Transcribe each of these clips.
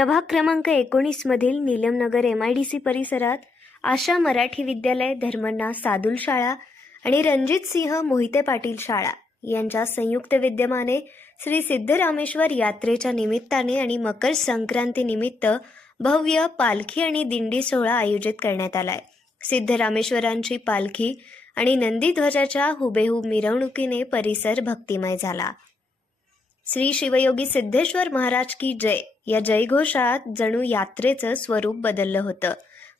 प्रभाग क्रमांक एकोणीसमधील Neelam Nagar M I D C परिसरात आशा मराठी विद्यालय धर्मण्णा सादुल शाळा आणि रणजित सिंह मोहिते पाटील शाळा यांच्या संयुक्त विद्यमाने श्री सिद्धरामेश्वर यात्रेच्या निमित्ताने आणि मकर संक्रांती निमित्त भव्य पालखी आणि दिंडी सोहळा आयोजित करण्यात आलाय. सिद्धरामेश्वरांची पालखी आणि नंदीध्वजाच्या हुबेहूब मिरवणुकीने परिसर भक्तिमय झाला. श्री शिवयोगी सिद्धेश्वर महाराज की जय. या जयघोषात जणू यात्रेचं स्वरूप बदललं होतं.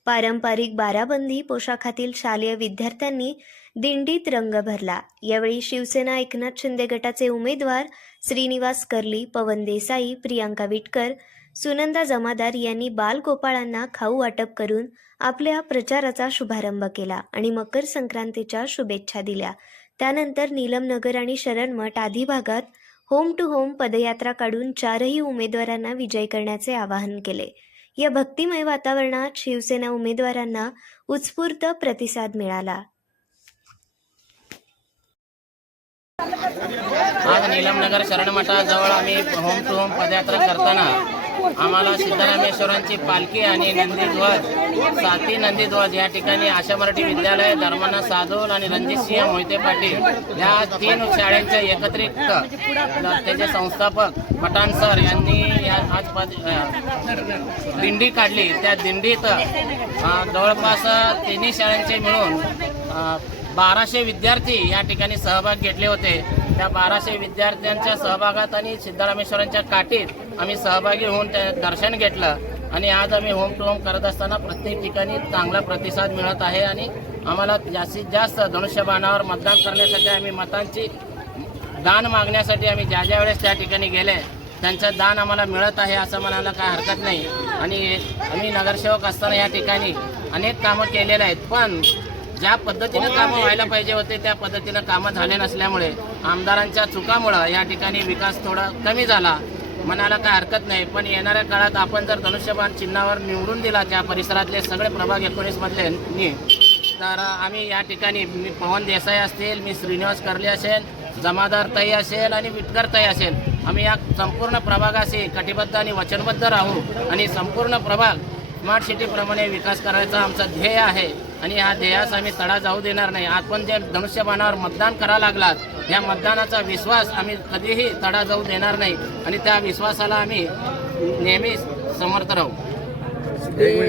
पारंपरिक बाराबंदी पोशाखातील शालेय विद्यार्थ्यांनी दिंडीत रंग भरला. यावेळी शिवसेना एकनाथ शिंदे गटाचे उमेदवार श्रीनिवास कर्ली पवन देसाई प्रियांका विटकर सुनंदा जमादार यांनी बालगोपाळांना खाऊ वाटप करून आपल्या प्रचाराचा शुभारंभ केला आणि मकर संक्रांतीच्या शुभेच्छा दिल्या. त्यानंतर नीलमनगर आणि शरणमठ आदी भागात होम टू होम पदयात्रा काढून चारही उमेदवारांना विजयी करण्याचे आवाहन केले. या भक्तिमय वातावरणात शिवसेना उमेदवारांना उत्स्फूर्त प्रतिसाद मिळाला. आज नीलमनगर शरणमठाजवळ आम्ही होम टू होम पदयात्रा करताना आम्हाला सिद्धरामेश्वरांची पालखी आणि नंदीध्वज साती नंदीध्वज या ठिकाणी आशा मराठी विद्यालय धर्मान साधोल आणि रणजितसिंह मोहिते पाटील या तीन शाळांचे एकत्रित त्याचे संस्थापक पठाण सर यांनी या आज पद दिंडी काढली. त्या दिंडीत जवळपास तिन्ही शाळांचे मिळून बाराशे विद्यार्थी या ठिकाणी सहभाग घेतले होते. त्या बाराशे विद्यार्थ्यांच्या सहभागात आणि सिद्धरामेश्वरांच्या काठीत आम्ही सहभागी होऊन त्या दर्शन घेतलं आणि आज आम्ही होम टू होम करत असताना प्रत्येक ठिकाणी चांगला प्रतिसाद मिळत आहे आणि आम्हाला जास्तीत जास्त धनुष्यबाणावर मतदान करण्यासाठी आम्ही मतांची दान मागण्यासाठी आम्ही ज्या ज्या वेळेस त्या ठिकाणी गेले त्यांचं दान आम्हाला मिळत आहे असं म्हणायला काय हरकत नाही. आणि आम्ही नगरसेवक असताना या ठिकाणी अनेक कामं केलेले आहेत पण ज्या पद्धतीनं कामं व्हायला पाहिजे होते त्या पद्धतीनं कामं झाले नसल्यामुळे आमदारांच्या चुकामुळं या ठिकाणी विकास थोडा कमी झाला. मनाला काय हरकत नाही. पण येणाऱ्या काळात आपण जर धनुष्यबाण चिन्हावर निवडून दिला त्या परिसरातले सगळे प्रभाग एकोणीसमधले नी. तर आम्ही या ठिकाणी मी पवन देसाई असतील मी श्रीनिवास कर्ले असेल जमादार ताई असेल आणि विटकर ताई असेल. आम्ही या संपूर्ण प्रभागाशी कटिबद्ध आणि वचनबद्ध राहू आणि संपूर्ण प्रभाग स्मार्ट सिटीप्रमाणे विकास करायचा आमचा ध्येय आहे. आणि ह्या ध्येयास आम्ही तडा जाऊ देणार नाही. आपण जे धनुष्यबाणावर मतदान करा लागलात या मतदानाचा विश्वास आम्ही कधीही तडा जाऊ देणार नाही. आणि त्या विश्वासाला आम्ही नेहमी समर्थ राहू.